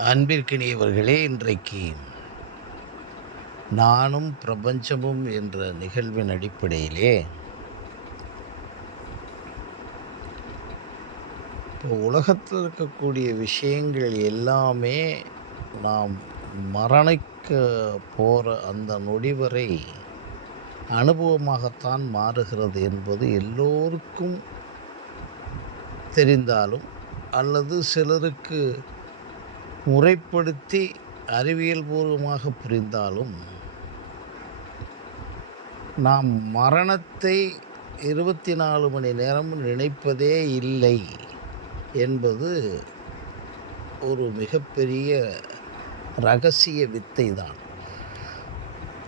அன்பிற்கினியவர்களே, இன்றைக்கு நானும் பிரபஞ்சமும் என்ற நிகழ்வின் அடிப்படையிலே, இப்போ உலகத்தில் இருக்கக்கூடிய விஷயங்கள் எல்லாமே நாம் மரணிக்க போகிற அந்த நொடி வரை அனுபவமாகத்தான் மாறுகிறது என்பது எல்லோருக்கும் தெரிந்தாலும், அல்லது சிலருக்கு முறைப்படுத்தி அறிவியல் பூர்வமாக புரிந்தாலும், நாம் மரணத்தை 24 மணி நேரமும் நினைப்பதே இல்லை என்பது ஒரு மிகப்பெரிய ரகசிய வித்தை தான்.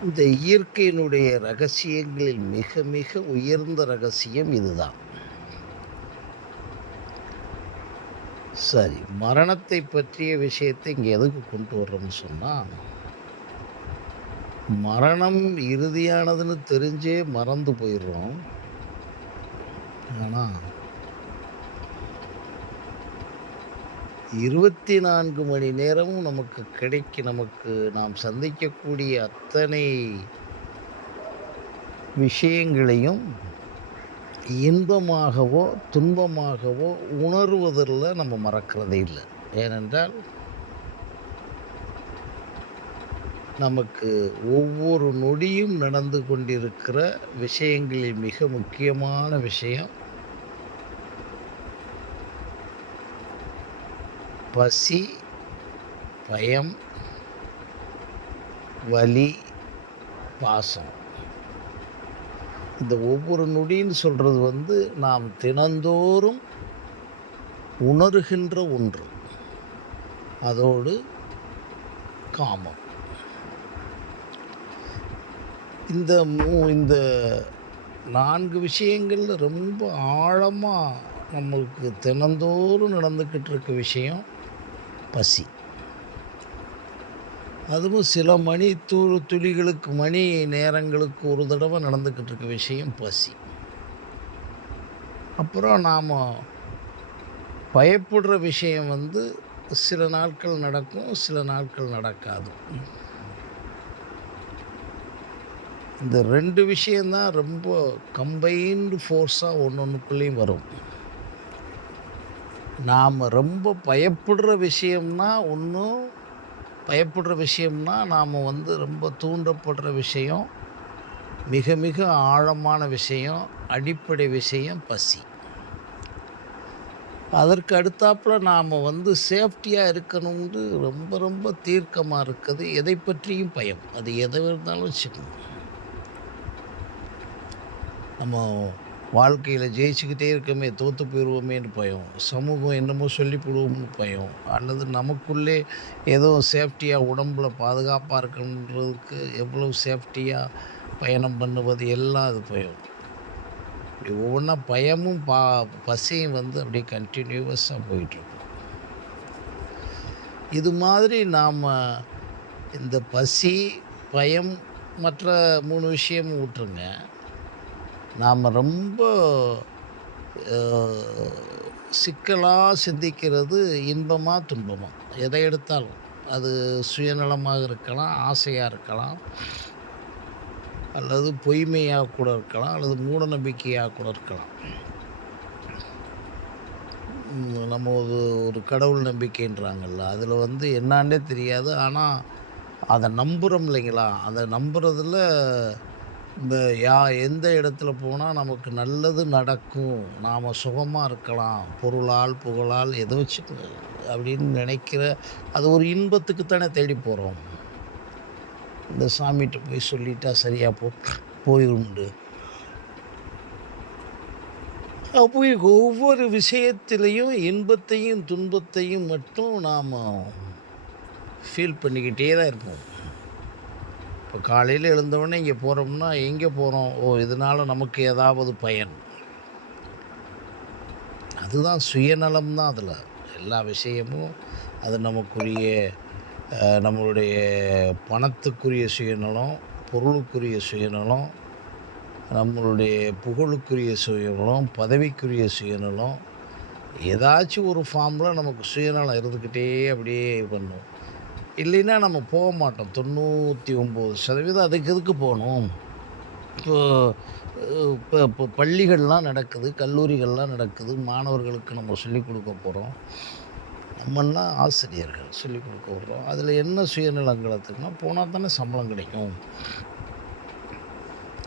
இந்த இயற்கையினுடைய ரகசியங்களில் மிக மிக உயர்ந்த ரகசியம் இதுதான். சரி, மரணத்தை பற்றிய விஷயத்தை இங்கே எதுக்கு கொண்டு வர்றோம்னு சொன்னால், மரணம் இறுதியானதுன்னு தெரிஞ்சே மறந்து போயிடுறோம். ஆனால் 24 மணி நேரமும் நமக்கு நாம் சந்திக்கக்கூடிய அத்தனை விஷயங்களையும் இன்பமாகவோ துன்பமாகவோ உணர்வதில் நம்ம மறக்கிறதே இல்லை. ஏனென்றால் நமக்கு ஒவ்வொரு நொடியும் நடந்து கொண்டிருக்கிற விஷயங்களில் மிக முக்கியமான விஷயம் பசி, பயம், வலி, பாசம். இந்த ஒவ்வொரு நொடின்னு சொல்கிறது நாம் தினந்தோறும் உணர்கின்ற ஒன்று. அதோடு காமம். இந்த 4 விஷயங்கள் ரொம்ப ஆழமாக நம்மளுக்கு தினந்தோறும் நடந்துக்கிட்டு இருக்க விஷயம் பசி. அதுவும் சில துளிகளுக்கு மணி நேரங்களுக்கு ஒரு தடவை நடந்துக்கிட்டு இருக்க விஷயம் பசி. அப்புறம் நாம் பயப்படுற விஷயம் சில நாட்கள் நடக்கும், சில நாட்கள் நடக்காது. இந்த 2 விஷயந்தான் ரொம்ப கம்பைன்டு ஃபோர்ஸாக ஒன்றுக்குள்ளேயும் வரும். நாம் ரொம்ப பயப்படுற விஷயம்னா நாம் ரொம்ப தூண்டப்படுற விஷயம், மிக மிக ஆழமான விஷயம், அடிப்படை விஷயம் பசி. அதற்கு அடுத்தாப்புல நாம் சேஃப்டியாக இருக்கணும்னு ரொம்ப ரொம்ப தீர்க்கமாக இருக்குது. எதை பற்றியும் பயம். அது எதை இருந்தாலும் வச்சுக்கணும். நம்ம வாழ்க்கையில் ஜெயிச்சுக்கிட்டே இருக்கமே, தோற்று போயிடுவோமேன்னு பயம், சமூகம் என்னமோ சொல்லி போடுவோம்னு பயம், அல்லது நமக்குள்ளே ஏதோ சேஃப்டியாக உடம்பில் பாதுகாப்பாக இருக்கணுன்றதுக்கு எவ்வளவு சேஃப்டியாக பயணம் பண்ணுவது எல்லாம் அது பயம். இப்படி ஒவ்வொன்றா பயமும் பசியும் அப்படியே கண்டினியூவஸாக போயிட்டுருக்கும். இது மாதிரி நாம் இந்த பசி, பயம், மற்ற 3 விஷயமும் விட்டுருங்க. நாம் ரொம்ப சிக்கலாக சிந்திக்கிறது இன்பமா துன்பமா. எதை எடுத்தாலும் அது சுயநலமாக இருக்கலாம், ஆசையாக இருக்கலாம், அல்லது பொய்மையாக கூட இருக்கலாம், அல்லது மூட நம்பிக்கையாக கூட இருக்கலாம். நம்ம ஒரு கடவுள் நம்பிக்கைன்றாங்கல்ல, அதில் என்னான்னே தெரியாது. ஆனால் அதை நம்புகிறோம் இல்லைங்களா? அதை நம்புறதில் எந்த இடத்துல போனால் நமக்கு நல்லது நடக்கும், நாம் சுகமாக இருக்கலாம், பொருளால் புகழால் எதை வச்சு அப்படின்னு நினைக்கிற அது ஒரு இன்பத்துக்கு தானே தேடி போகிறோம். இந்த சாமிகிட்ட போய் சொல்லிட்டா சரியாக போயிருந்து. அப்போ ஒவ்வொரு விஷயத்திலையும் இன்பத்தையும் துன்பத்தையும் மட்டும் நாம் ஃபீல் பண்ணிக்கிட்டே தான் இருப்போம். இப்போ காலையில் எழுந்தவுடனே இங்கே போகிறோம்னா எங்கே போகிறோம்? இதனால் நமக்கு ஏதாவது பயன். அதுதான் சுயநலம் தான். அதில் எல்லா விஷயமும் அது நமக்குரிய நம்மளுடைய பணத்துக்குரிய சுயநலம், பொருளுக்குரிய சுயநலம், நம்மளுடைய புகழுக்குரிய சுயநலம், பதவிக்குரிய சுயநலம், ஏதாச்சும் ஒரு ஃபார்மில் நமக்கு சுயநலம் இருந்துக்கிட்டே அப்படியே பண்ணும். இல்லைன்னா நம்ம போக மாட்டோம். 99% அதுக்கு எதுக்கு போணும்? இப்போ இப்போ பள்ளிகள்லாம் நடக்குது, கல்லூரிகள்லாம் நடக்குது. மாணவர்களுக்கு நம்ம சொல்லிக் கொடுக்க போறோம். நம்மல்லாம் ஆசிரியர்கள் சொல்லிக் கொடுக்க போறோம். அதில என்ன சுயநலங்கிறதுக்குன்னா, போனா தானே சம்பளம் கிடைக்கும்.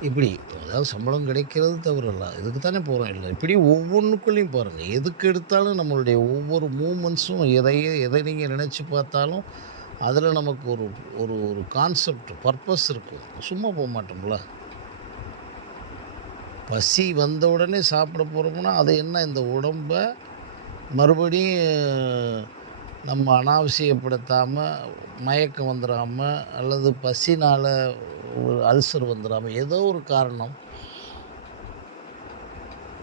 இப்படி அதாவது சம்பளம் கிடைக்கிறது தவறல்ல. இதுக்கு தானே போறோம் இல்ல. இப்படி ஒவ்வொன்னுக்குள்ளேயும் பாருங்க. எதுக்கு எடுத்தாலும் நம்மளுடைய ஒவ்வொரு மூவ்மெண்ட்ஸும் எதை நீங்க நினைச்சு பார்த்தாலும், அதில நமக்கு ஒரு ஒரு ஒரு கான்செப்ட், பர்ப்பஸ் இருக்கும். சும்மா போமாட்டோம்ல. பசி வந்த உடனே சாப்பிட போறோம்னா, அது என்ன இந்த உடம்ப மறுபடியும் நம்ம அனாவசியப்படுத்தாம, மயக்கம் வந்துராம, அல்லது பசினால ஒரு அல்சர் வந்துராம, ஏதோ ஒரு காரணம்.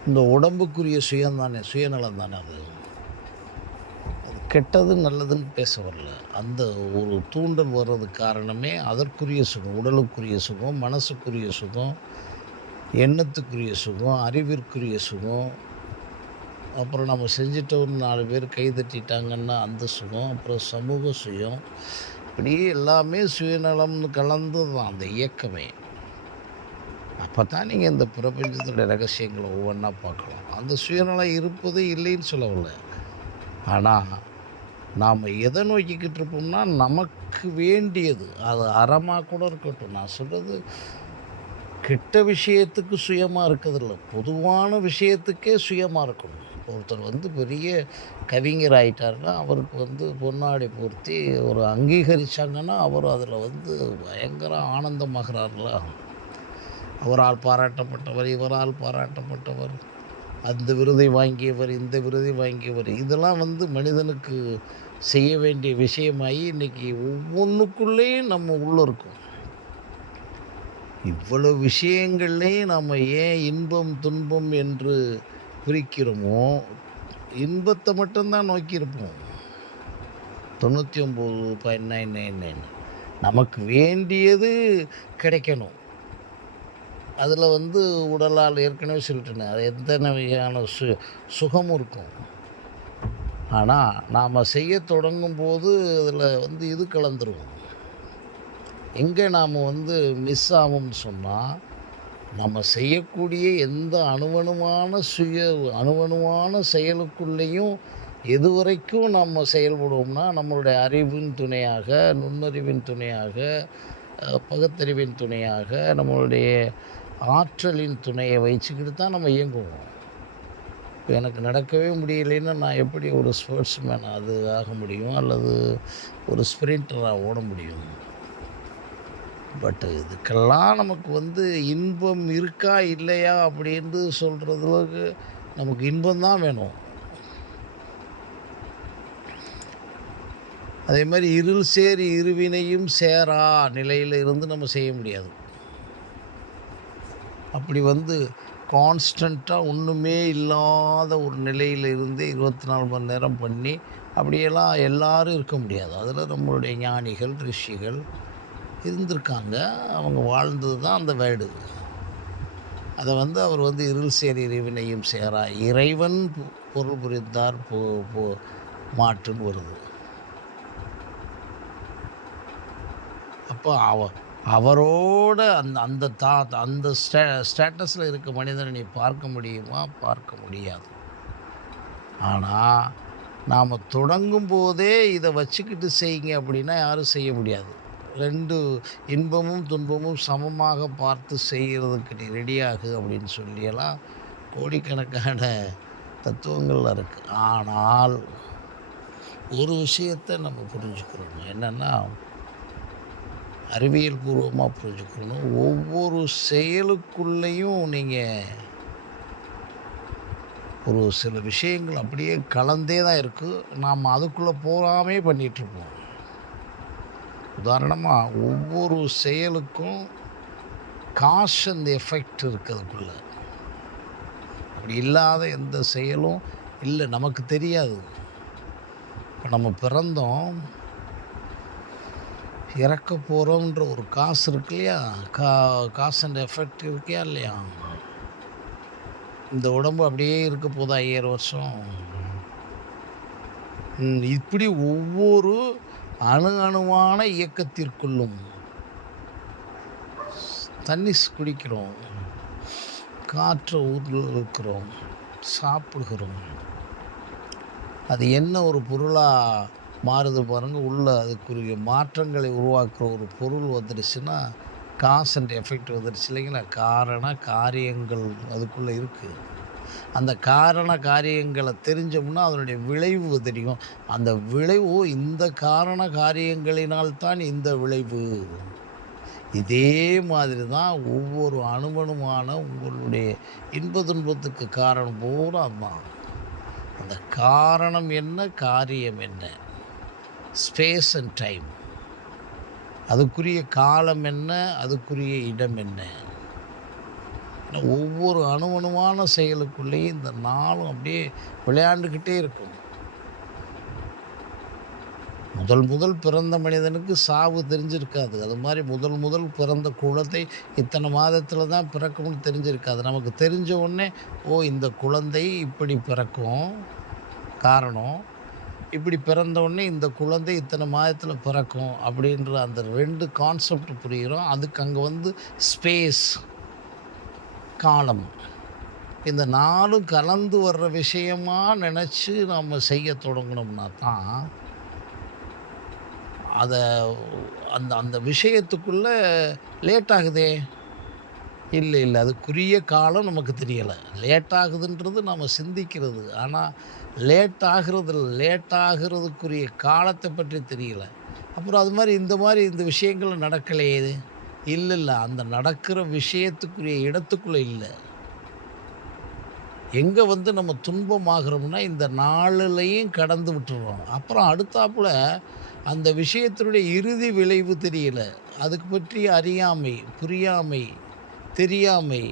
இந்த உடம்புக்குரிய சுயநலம் தானே அது. அது கெட்டது, நல்லதுன்னு பேச வரல. அந்த ஒரு தூண்டல் வர்றதுக்கு காரணமே அதற்குரிய சுகம். உடலுக்குரிய சுகம், மனசுக்குரிய சுகம், எண்ணத்துக்குரிய சுகம், அறிவிற்குரிய சுகம். அப்புறம் நம்ம செஞ்சுட்ட ஒரு 4 பேர் கை தட்டிட்டாங்கன்னா அந்த சுகம். அப்புறம் சமூக சுயம். இப்படி எல்லாமே சுயநலம்னு கலந்தது தான் அந்த இயக்கமே. அப்ப தான் நீங்க இந்த பிரபஞ்சத்துடைய ரகசியங்கள ஒவ்வொன்னா பார்க்கலாம். அந்த சுயநலம் இருப்பது இல்லைன்னு சொல்லவில்ல. ஆனா, நாம எத நோக்கிக்கிட்டு இருப்போம்னா, நமக்கு வேண்டியது. அது அறமா கூட இருக்கட்டும். நான் சொல்றது கெட்ட விஷயத்துக்கு சுயமா இருக்கறதில்ல. பொதுவான விஷயத்துக்கே சுயமா இருக்கணும். ஒருத்தர் பெரிய கவிஞர் ஆயிட்டாருன்னா, அவருக்கு பொன்னாடை போர்த்தி ஒரு அங்கீகரிச்சாங்கன்னா, அவர் அதில பயங்கர ஆனந்தமாகுறார்ல. அவரால் பாராட்டப்பட்டவர், இவரால் பாராட்டப்பட்டவர், அந்த விருதை வாங்கியவர், இந்த விருதை வாங்கியவர். இதெல்லாம் மனிதனுக்கு செய்ய வேண்டிய விஷயமாயி, இன்னைக்கு ஒவ்வொன்னுக்குள்ளேயும் நம்ம உள்ள இருக்கோம். இவ்வளவு விஷயங்கள்லேயும் நம்ம ஏன் இன்பம், துன்பம் என்று பிரிக்கிறோமோ, இன்பத்தை மட்டும் தான் நோக்கியிருப்போம். 99.999 நமக்கு வேண்டியது கிடைக்கணும். அதில உடலால் ஏற்கனவே சொல்லிட்டேனே, அது எத்தனை வகையான சுகமும் இருக்கும். ஆனா, நாம செய்யத் தொடங்கும்போது அதில இது கலந்துரும். எங்க நாம மிஸ் ஆகும்னு சொன்னா, நம்ம செய்யக்கூடிய எந்த அணுவணுவான செயலுக்குள்ளேயும் எதுவரைக்கும் நம்ம செயல்படுவோம்னா, நம்மளுடைய அறிவின் துணையாக, நுண்ணறிவின் துணையாக, பகுத்தறிவின் துணையாக, நம்மளுடைய ஆற்றலின் துணையை வச்சுக்கிட்டு தான் நம்ம இயங்குவோம். இப்ப எனக்கு நடக்கவே முடியலைன்னா, நான் எப்படி ஒரு ஸ்போர்ட்ஸ்மேன் அது ஆக முடியும்? அல்லது ஒரு ஸ்பிரிண்டரா ஓட முடியும்? பட் இதுக்கெல்லாம் நமக்கு இன்பம் இருக்கா, இல்லையா அப்படின்னு சொல்றதுக்கு நமக்கு இன்பம் தான் வேணும். அதே மாரி இருள் சேர் இருவினையும் சேரா நிலையில இருந்து நம்ம செய்ய முடியாது. அப்படி கான்ஸ்டன்ட்டா ஒண்ணுமே இல்லாத ஒரு நிலையில இருந்து 24 மணி நேரம் பண்ணி, அப்படியெல்லாம் எல்லாரும் இருக்க முடியாது. அதில நம்மளுடைய ஞானிகள், ரிஷிகள் இருந்திருக்காங்க. அவங்க வாழ்ந்தது தான் அந்த வேர்டு. அத அவர் இருள் சேர் இறைவினையும் சேரா இறைவன் பொருள் புரிந்தார் மாட்டுன்னு வருது. அப்போ அவரோட அந்த அந்த அந்த ஸ்டேட்டஸில் இருக்க மனிதனை நீ பார்க்க முடியுமா? பார்க்க முடியாது. ஆனா, நாம் தொடங்கும் போதே இதை வச்சுக்கிட்டு செய்யுங்க அப்படின்னா யாரும் செய்ய முடியாது. 2 இன்பமும் துன்பமும் சமமாக பார்த்து செய்கிறதுக்கு நீ ரெடியாகு அப்படின்னு சொல்லியெல்லாம் கோடிக்கணக்கான தத்துவங்கள் இருக்கு. ஆனால் ஒரு விஷயத்தை நம்ம புரிஞ்சுக்கிறோம். என்னன்னா, அறிவியல் பூர்வமா புரிஞ்சுக்கணும். ஒவ்வொரு செயலுக்குள்ளேயும் நீங்க ஒரு சில விஷயங்கள் அப்படியே கலந்தே தான் இருக்கு. நாம் அதுக்குள்ள போகாமே பண்ணிட்டுருப்போம். உதாரணமா, ஒவ்வொரு செயலுக்கும் காஸ் அண்ட் எஃபெக்ட் இருக்கு அதுக்குள்ள. அப்படி இல்லாத எந்த செயலும் இல்லை, நமக்கு தெரியாது. இப்போ நம்ம பிறந்தோம், இறக்க போகிறோன்ற ஒரு காசு இருக்கு இல்லையா? காஸ் அண்ட் எஃபெக்ட் இருக்கியா இல்லையா? இந்த உடம்பு அப்படியே இருக்க போதா 5000 வருஷம்? இப்படி ஒவ்வொரு அணு அணுவான இயக்கத்திற்குள்ளும் தண்ணி குடிக்கிறோம், காற்றை இருக்கிறோம், சாப்பிடுகிறோம். அது என்ன ஒரு பொருளாக மாறுது பாருங்கள். உள்ள அதுக்குரிய மாற்றங்களை உருவாக்குற ஒரு பொருள் வந்துடுச்சுன்னா காஸ் அண்ட் எஃபெக்ட் வந்துடுச்சு இல்லைங்களா? காரண காரியங்கள் அதுக்குள்ளே இருக்குது. அந்த காரண காரியங்களை தெரிஞ்சோம்னா அதனுடைய விளைவு தெரியும். அந்த விளைவு இந்த காரண காரியங்களினால்தான் இந்த விளைவு. இதே மாதிரி தான் ஒவ்வொரு அணுவணுமான உங்களுடைய இன்ப துன்பத்துக்கு காரணம் பூரா தான். அந்த காரணம் என்ன, காரியம் என்ன, ஸ்பேஸ் அண்ட் டைம், அதுக்குரிய காலம் என்ன, அதுக்குரிய இடம் என்ன. ஒவ்வொரு அணுவணுவான செயலுக்குள்ளேயும் இந்த நாளும் அப்படியே விளையாண்டுக்கிட்டே இருக்கும். முதல் பிறந்த மனிதனுக்கு சாவு தெரிஞ்சிருக்காது. அது மாதிரி முதல் பிறந்த குழந்தை இத்தனை மாதத்தில் தான் பிறக்கும்னு தெரிஞ்சிருக்காது. நமக்கு தெரிஞ்ச உடனே இந்த குழந்தை இப்படி பிறக்கும், காரணம் இப்படி பிறந்த உடனே இந்த குழந்தை இத்தனை மாதத்தில் பிறக்கும் அப்படின்ற அந்த 2 கான்செப்ட் புரிகிறோம். அதுக்கு அங்கே ஸ்பேஸ், காலம், இந்த 4ம் கலந்து வர்ற விஷயமா நினச்சி நம்ம செய்ய தொடங்கினோம்னா தான் அதை அந்த விஷயத்துக்குள்ளே லேட் ஆகுதே. இல்லை அதுக்குரிய காலம் நமக்கு தெரியலை. லேட் ஆகுதுன்றது நம்ம சிந்திக்கிறது. ஆனால் லேட் ஆகிறதுக்குரிய காலத்தை பற்றி தெரியல. அப்புறம் அது மாதிரி இந்த விஷயங்கள் நடக்கலையே. இல்லை அந்த நடக்கிற விஷயத்துக்குரிய இடத்துக்குள்ளே இல்லை. எங்கே நம்ம துன்பமாகிறோம்னா இந்த நாளிலையும் கடந்து விட்டுறோம். அப்புறம் அடுத்தாப்புல அந்த விஷயத்தினுடைய இறுதி விளைவு தெரியல. அதுக்கு பற்றி அறியாமை, புரியாமை, தெரியாமை,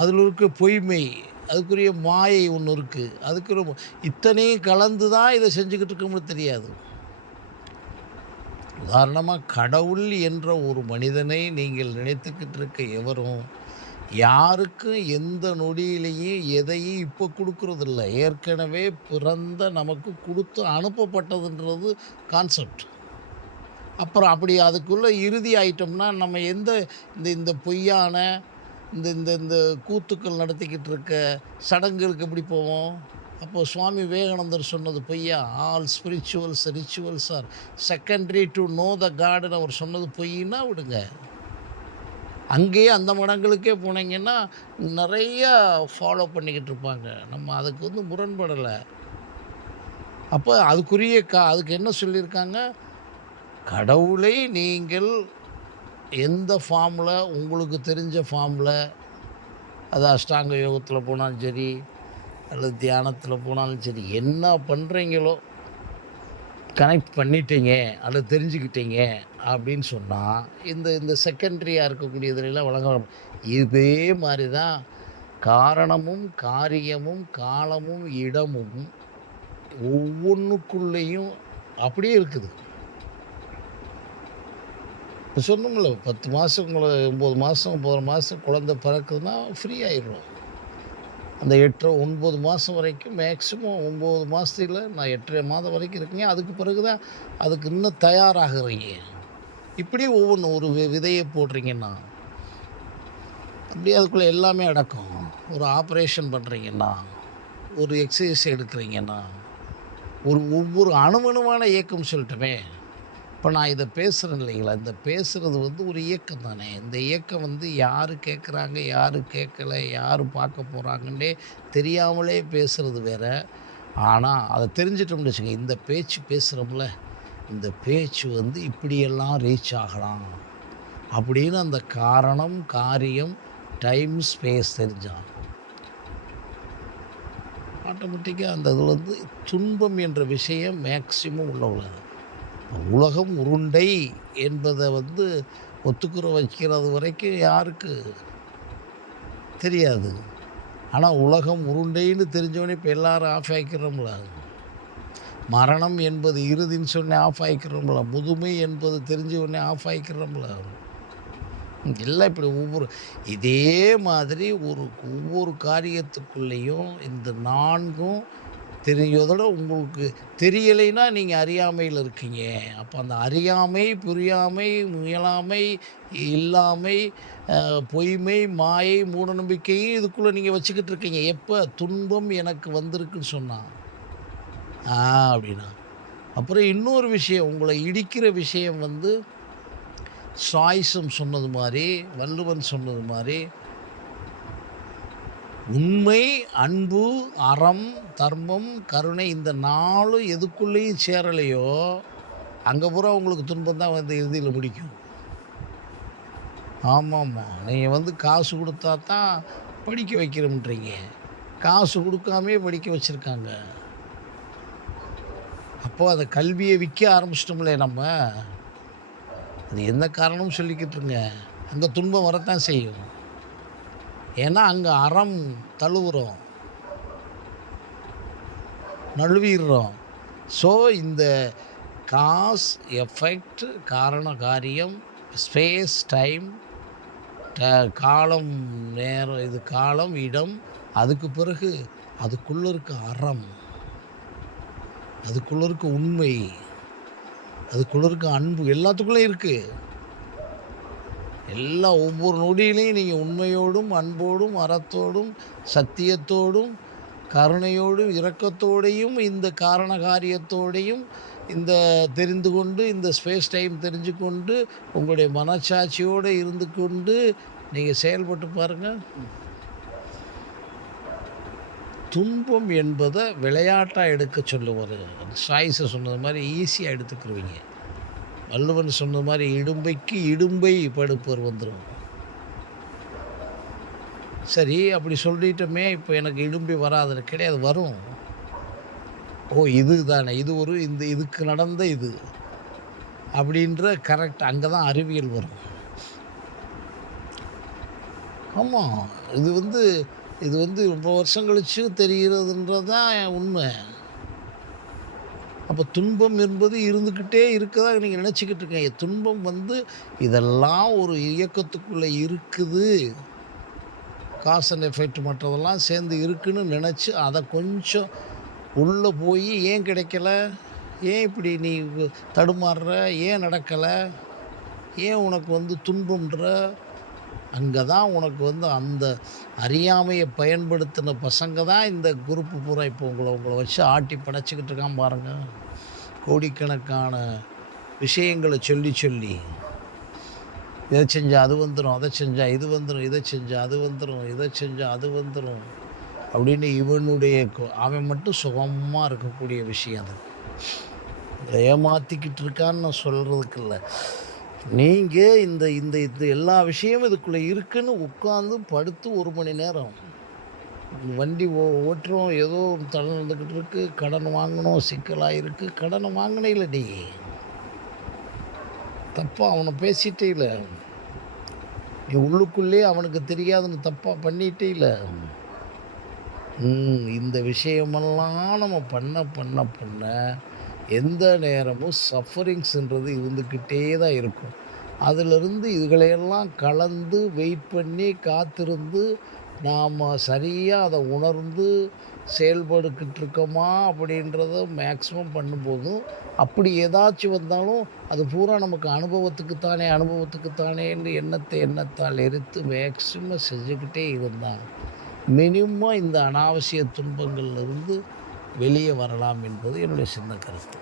அதில் இருக்க பொய்மை, அதுக்குரிய மாயை ஒன்று இருக்குது. அதுக்கு இத்தனையும் கலந்து தான் இதை செஞ்சுக்கிட்டு இருக்கோம்னு தெரியாது. உதாரணமாக கடவுள் என்ற ஒரு மனிதனை நீங்கள் நினைத்துக்கிட்டு இருக்க எவரும் யாருக்கும் எந்த நொடியிலையும் எதையும் இப்போ கொடுக்குறதில்ல. ஏற்கனவே பிறந்த நமக்கு கொடுத்து அனுப்பப்பட்டதுன்றது கான்செப்ட். அப்புறம் அப்படி அதுக்குள்ளே இறுதி ஆயிட்டோம்னா நம்ம இந்த பொய்யான இந்த கூத்துக்கள் நடத்திக்கிட்டு இருக்க சடங்குகளுக்கு எப்படி போவோம்? அப்போது சுவாமி விவேகானந்தர் சொன்னது பொய்யா? All spirituals rituals are secondary to know the காட்னு அவர் சொன்னது பொய்னா விடுங்க. அங்கேயே அந்த மடங்களுக்கே போனீங்கன்னா நிறையா ஃபாலோ பண்ணிக்கிட்டு இருப்பாங்க. நம்ம அதுக்கு முரண்படலை. அப்போ அதுக்குரிய அதுக்கு என்ன சொல்லியிருக்காங்க? கடவுளை நீங்கள் எந்த ஃபார்மில், உங்களுக்கு தெரிஞ்ச ஃபார்மில், அது அஷ்டாங்க யோகத்தில் போனாலும் சரி, அல்லது தியானத்தில் போனாலும் சரி, என்ன பண்ணுறீங்களோ கனெக்ட் பண்ணிட்டீங்க அல்லது தெரிஞ்சுக்கிட்டீங்க அப்படின்னு சொன்னால் இந்த செகண்டரியாக இருக்கக்கூடியதுலாம் வழங்க. இதே மாதிரி தான் காரணமும் காரியமும் காலமும் இடமும் ஒவ்வொன்றுக்குள்ளேயும் அப்படியே இருக்குது. இப்போ சொன்னோம்ல 10 மாதம் 9 மாதம் 9 மாதம் குழந்தை பிறக்குதுன்னா ஃப்ரீ ஆயிடுறோம். அந்த 9 மாதம் வரைக்கும் மேக்ஸிமம் 9 மாதத்தில் நான் 8.5 மாதம் வரைக்கும் இருக்கீங்க. அதுக்கு பிறகு தான் அதுக்கு இன்னும் தயாராகிறீங்க. இப்படி ஒரு விதையை போடுறீங்கன்னா அப்படியே அதுக்குள்ளே எல்லாமே அடக்கும். ஒரு ஆப்ரேஷன் பண்ணுறீங்கன்னா, ஒரு எக்ஸசைஸ் எடுக்கிறீங்கன்னா, ஒவ்வொரு அணுவணுவான இயக்கம் சொல்லட்டுமே. இப்போ நான் இதை பேசுகிறேன் இல்லைங்களா, இந்த பேசுகிறது ஒரு இயக்கம் தானே. இந்த இயக்கம் யார் கேட்குறாங்க, யார் கேட்கலை, யார் பார்க்க போகிறாங்கன்னே தெரியாமலே பேசுகிறது வேறு. ஆனால் அதை தெரிஞ்சிட்டோம்னு வச்சுங்க, இந்த பேச்சு பேசுகிறோம்ல, இந்த பேச்சு இப்படியெல்லாம் ரீச் ஆகலாம் அப்படின்னு அந்த காரணம் காரியம் டைம் ஸ்பேஸ் தெரிஞ்சான் ஆட்டோமேட்டிக்காக அந்த இது துன்பம் என்ற விஷயம் மேக்சிமம் உலகம். உலகம் உருண்டை என்பதை ஒத்துக்குற வைக்கிறது வரைக்கும் யாருக்கு தெரியாது. ஆனால் உலகம் உருண்டைன்னு தெரிஞ்சவொடனே இப்போ எல்லோரும் ஆஃப் ஆகிக்கிறோம்ல. மரணம் என்பது இறுதின்னு சொன்னே ஆஃப் ஆகிக்கிறோம்ல. முதுமை என்பது தெரிஞ்சவொடனே ஆஃப் ஆகிக்கிறோம்ல. எல்லாம் இப்படி இதே மாதிரி ஒவ்வொரு காரியத்துக்குள்ளேயும் இந்த 4ம் தெரிஞ்சதோட உங்களுக்கு தெரியலைன்னா நீங்கள் அறியாமையில் இருக்கீங்க. அப்போ அந்த அறியாமை, புரியாமை, முயலாமை, இல்லாமை, பொய்மை, மாயை, மூடநம்பிக்கையும் இதுக்குள்ளே நீங்கள் வச்சுக்கிட்டு இருக்கீங்க. எப்போ துன்பம் எனக்கு வந்திருக்குன்னு சொன்னா அப்படின்னா. அப்புறம் இன்னொரு விஷயம், உங்களை இடிக்கிற விஷயம் வந்து சாய்ஸும் சொன்னது மாதிரி, வள்ளுவன் சொன்னது மாதிரி, உண்மை, அன்பு, அறம், தர்மம், கருணை இந்த 4 எதுக்குள்ளேயும் சேரலையோ அங்கே பூரா உங்களுக்கு துன்பம் தான் வந்து இறுதியில் முடிக்கும். ஆமாம்மா, நீங்கள் வந்து காசு கொடுத்தா தான் படிக்க வைக்கிறோம்ன்றீங்க. காசு கொடுக்காமே படிக்க வச்சுருக்காங்க. அப்போது அந்த கல்வியை விற்க ஆரம்பிச்சிட்டோம்லே நம்ம. அது எந்த காரணமும் சொல்லிக்கிட்டுருங்க, அங்கே துன்பம் வரத்தான் செய்யும். ஏன்னா அங்கே அறம் தழுவுறோம், நழுவிடுறோம். ஸோ இந்த காஸ், எஃபெக்ட், காரண காரியம், ஸ்பேஸ், டைம், காலம், நேரம், இது காலம், இடம், அதுக்கு பிறகு அதுக்குள்ளே இருக்க அறம், அதுக்குள்ளே இருக்க உண்மை, அதுக்குள்ளே இருக்க அன்பு, எல்லாத்துக்குள்ளேயும் இருக்குது. எல்லா ஒவ்வொரு நொடியிலையும் நீங்கள் உண்மையோடும், அன்போடும், அறத்தோடும், சத்தியத்தோடும், கருணையோடும், இரக்கத்தோடையும், இந்த காரண காரியத்தோடையும், இந்த தெரிந்து கொண்டு, இந்த ஸ்பேஸ் டைம் தெரிஞ்சு கொண்டு, உங்களுடைய மனச்சாட்சியோடு இருந்து கொண்டு நீங்கள் செயல்பட்டு பாருங்கள். துன்பம் என்பதை விளையாட்டாக எடுக்க சொல்லுவார். சாய்ஸை சொன்னது மாதிரி ஈஸியாக எடுத்துக்கிருவீங்க. வள்ளுவன் சொன்னது மாதிரி இடும்பைக்கு இடும்பை படுப்பர் வந்துடும். சரி, அப்படி சொல்லிட்டோமே, இப்போ எனக்கு இடும்பை வராது கிடையாது, வரும். இது தானே, இது ஒரு இதுக்கு நடந்த இது அப்படின்ற கரெக்ட், அங்கே தான் அறிவியல் வரும். ஆமாம், இது வந்து ரொம்ப வருஷம் கழிச்சு தெரிகிறதுன்றது தான் உண்மை. அப்போ துன்பம் என்பது இருந்துக்கிட்டே இருக்கதான் நீங்கள் நினச்சிக்கிட்டு இருக்கீங்க. துன்பம் வந்து இதெல்லாம் ஒரு இயக்கத்துக்குள்ளே இருக்குது, காஸ் அண்ட் எஃபெக்ட் மற்றதெல்லாம் சேர்ந்து இருக்குதுன்னு நினச்சி அதை கொஞ்சம் உள்ளே போய் ஏன் கிடைக்கல, ஏன் இப்படி நீ தடுமாறுற, ஏன் நடக்கலை, ஏன் உனக்கு வந்து துன்பம்ன்ற, அங்கே தான் உனக்கு வந்து அந்த அறியாமையை பயன்படுத்தின பசங்க தான் இந்த குரூப்பு பூரா இப்போ உங்களை வச்சு ஆட்டி படைச்சிக்கிட்டு இருக்கான் பாருங்கள். கோடிக்கணக்கான விஷயங்களை சொல்லி இதை செஞ்சால் அது வந்துடும், அதை செஞ்சால் இது வந்துடும், இதை செஞ்சால் அது வந்துடும், இதை செஞ்சால் அது வந்துடும் அப்படின்னு அவன் மட்டும் சுகமாக இருக்கக்கூடிய விஷயம். அது ஏமாற்றிக்கிட்டு இருக்கான்னு நான் சொல்கிறதுக்கு இல்லை. நீங்கள் இந்த இந்த இந்த எல்லா விஷயமும் இதுக்குள்ளே இருக்குன்னு உட்காந்து படுத்து 1 மணி நேரம் வண்டி ஓட்டுறோம், ஏதோ ஒரு தடை நடந்துக்கிட்டு இருக்குது, கடன் வாங்கணும், சிக்கலாக இருக்குது. கடனை வாங்கினே இல்லை, நீ தப்பாக அவனை பேசிட்டே இல்லை, நீ உள்ளுக்குள்ளே அவனுக்கு தெரியாதுன்னு தப்பாக பண்ணிகிட்டே இல்லை. இந்த விஷயமெல்லாம் நம்ம பண்ண எந்த நேரமும் சஃபரிங்ஸ்ன்றது இருந்துக்கிட்டே தான் இருக்கும். அதிலிருந்து இதுகளையெல்லாம் கலந்து வெயிட் பண்ணி காத்திருந்து நாம் சரியாக அதை உணர்ந்து செயல்பட்டுக்கிட்டு இருக்கோமா அப்படின்றத மேக்ஸிமம் பண்ணும்போதும், அப்படி ஏதாச்சும் வந்தாலும் அது பூரா நமக்கு அனுபவத்துக்குத்தானேன்னு எண்ணத்தால் எரித்து மேக்ஸிமம் செஞ்சுக்கிட்டே இருந்தான் மினிமம் இந்த அனாவசிய துன்பங்கள்லேருந்து வெளியே வரலாம் என்பது என்னுடைய சின்ன கருத்து.